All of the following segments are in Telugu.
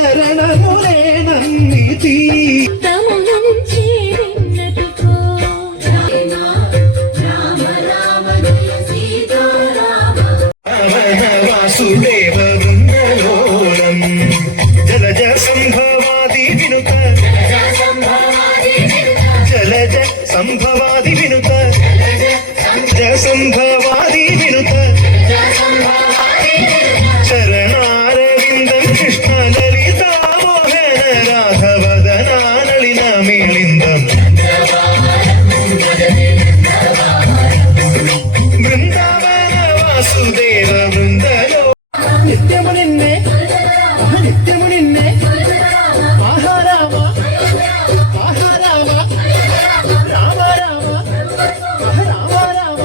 చరణములే నన్నితి వాసుదేవ వృందలోలం జలజ సంభవాది వినుత జలజ సంభవాది వినుత సంభవాది వినుత చరణారవిందం కృష్ణ లలితా మోహన రాఘవదనా నళిన మేళిందం బృందావన వాసుదేవ బృందలో నిత్యము నిన్నే నిత్యము నిన్నే ఆహారామ ఆహారామ రామ రామ రామ రామ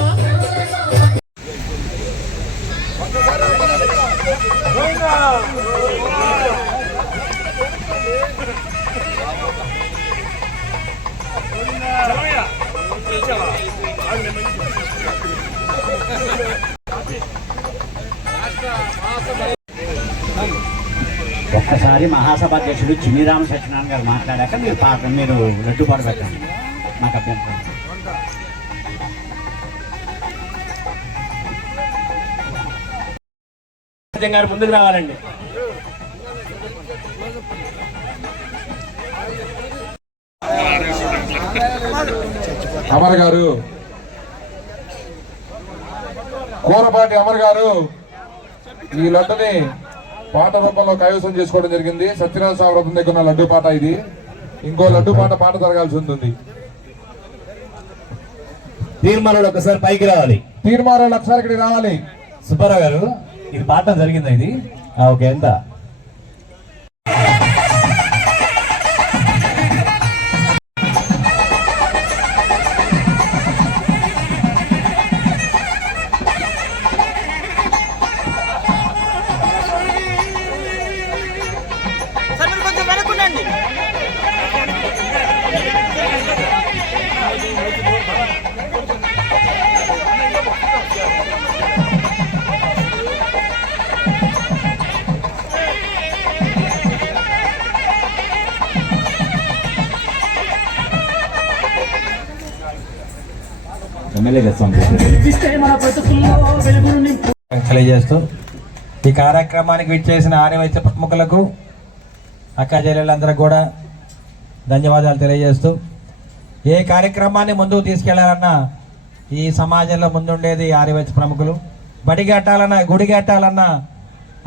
ఒక్కసారి మహాసభ అధ్యక్షుడు చిన్నిరామ సత్యనారాయణ గారు మాట్లాడాక మీరు లడ్డు పాటు పెట్టండి. మాకు అభ్యంతరం. గారు ముందుకు రావాలండి. అమర్ గారు, కూరపాటి అమర్ గారు ఈ లడ్డుని పాట రూపంలో కైవసం చేసుకోవడం జరిగింది. సత్యనారాయణ స్వామి రూపం దగ్గర ఉన్న లడ్డు పాట ఇది. ఇంకో లడ్డు పాట జరగాల్సి ఉంటుంది. తీర్మానాలు ఒకసారి పైకి రావాలి. తీర్మానాలు ఒకసారి ఇక్కడికి రావాలి. సుబ్బారావు గారు, ఇది పాట జరిగిందా? ఇది ఓకే. ఎంత తెలియజేస్తూ ఈ కార్యక్రమానికి విచ్చేసిన ఆర్యవైశ్య ప్రముఖులకు, అక్క చెల్లెళ్ళందరూ కూడా ధన్యవాదాలు తెలియజేస్తూ, ఏ కార్యక్రమాన్ని ముందుకు తీసుకెళ్లాలన్నా ఈ సమాజంలో ముందుండేది ఆర్యవైశ్య ప్రముఖులు. బడి కట్టాలన్నా, గుడి కట్టాలన్నా,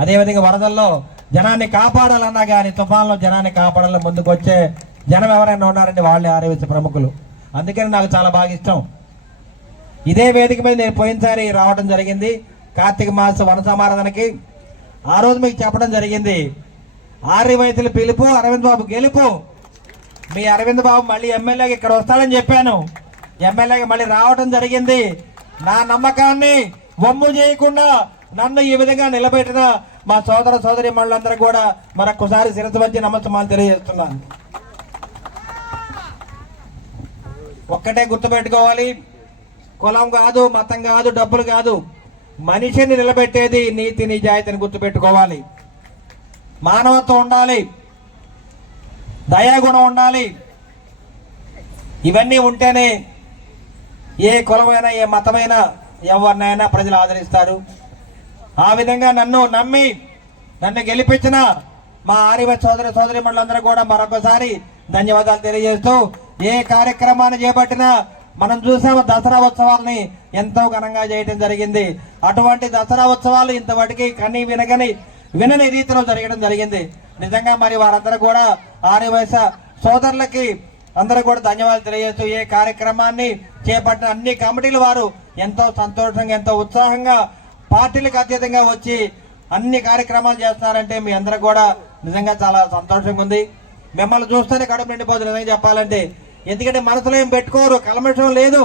అదేవిధంగా వరదల్లో జనాన్ని కాపాడాలన్నా కానీ, తుఫాన్లో జనాన్ని కాపాడాలన్నా ముందుకు వచ్చే జనం ఎవరైనా ఉన్నారంటే వాళ్ళే ఆర్యవైశ్య ప్రముఖులు. అందుకని నాకు చాలా బాగా ఇష్టం. ఇదే వేదిక మీద నేను పోయినసారి రావడం జరిగింది కార్తీక మాస వన సమారాధనకి. ఆ రోజు మీకు చెప్పడం జరిగింది, ఆర్యవైశ్యుల పిలుపు, అరవింద్ బాబు గెలుపు. మీ అరవింద్ బాబు మళ్ళీ ఎమ్మెల్యేగా ఇక్కడ వస్తాడని చెప్పాను. ఎమ్మెల్యేగా మళ్ళీ రావడం జరిగింది. నా నమ్మకాన్ని వమ్ము చేయకుండా నన్ను ఈ విధంగా నిలబెట్టిన మా సోదర సోదరి మనులందరూ కూడా మరొకసారి శిరస్సు వంచి నమస్కారాలు తెలియజేస్తున్నాను. ఒక్కటే గుర్తుపెట్టుకోవాలి, కులం కాదు, మతం కాదు, డబ్బులు కాదు, మనిషిని నిలబెట్టేది నీతి నిజాయితీని గుర్తుపెట్టుకోవాలి. మానవత్వం ఉండాలి, దయాగుణం ఉండాలి. ఇవన్నీ ఉంటేనే ఏ కులమైనా, ఏ మతమైనా, ఎవరినైనా ప్రజలు ఆదరిస్తారు. ఆ విధంగా నన్ను నమ్మి నన్ను గెలిపించిన మా ఆర్యవైశ్య సోదర సోదరి మండలందరూ కూడా మరొకసారి ధన్యవాదాలు తెలియజేస్తూ, ఏ కార్యక్రమాన్ని చేపట్టినా మనం చూసాము దసరా ఉత్సవాలని ఎంతో ఘనంగా చేయడం జరిగింది. అటువంటి దసరా ఉత్సవాలు ఇంతవరకు వినని రీతిలో జరగడం జరిగింది. నిజంగా మరి వారందరూ కూడా ఆర్యవైశ్య సోదరులకి అందరూ కూడా ధన్యవాదాలు తెలియజేస్తూ, ఏ కార్యక్రమాన్ని చేపట్టిన అన్ని కమిటీల వారు ఎంతో సంతోషంగా, ఎంతో ఉత్సాహంగా, పార్టీలకు అతీతంగా వచ్చి అన్ని కార్యక్రమాలు చేస్తున్నారంటే మీ అందరూ కూడా నిజంగా చాలా సంతోషంగా ఉంది. మిమ్మల్ని చూస్తేనే కడుపు నిండిపోతుంది నిజంగా చెప్పాలంటే. ఎందుకంటే మనసులో ఏం పెట్టుకోరు, కల్మషం లేదు.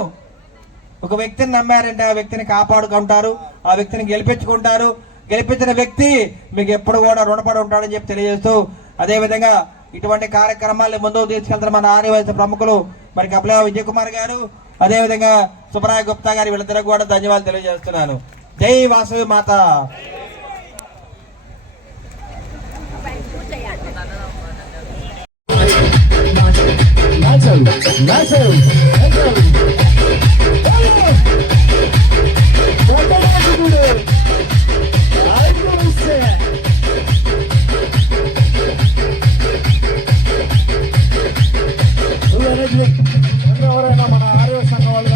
ఒక వ్యక్తిని నమ్మారంటే ఆ వ్యక్తిని కాపాడుకుంటారు, ఆ వ్యక్తిని గెలిపించుకుంటారు. గెలిపించిన వ్యక్తి మీకు ఎప్పుడు కూడా రుణపడి ఉంటాడని చెప్పి తెలియజేస్తూ, అదేవిధంగా ఇటువంటి కార్యక్రమాలను ముందుకు తీసుకెళ్తారు మన ఆర్యవైశ్య ప్రముఖులు మరి కపిల విజయ్ కుమార్ గారు, అదేవిధంగా సుబ్రాయ గుప్తా గారి, వీళ్ళిద్దరికి కూడా ధన్యవాదాలు తెలియజేస్తున్నాను. జై వాసవి మాత. Massive, massive, massive. ఎవరైనా మన ఆరోగ్య సంఘం వాళ్ళు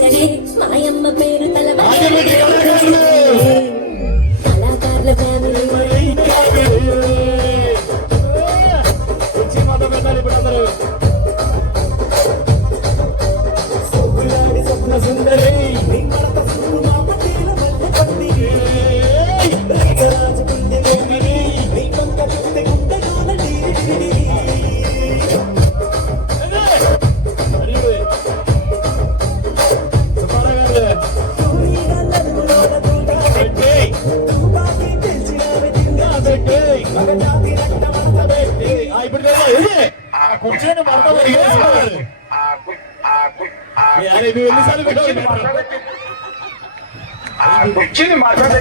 కానీ మాయమ్మ పేరు కళాకారుల ఫ్యామిలీ కూర్చొని మాట్లాడే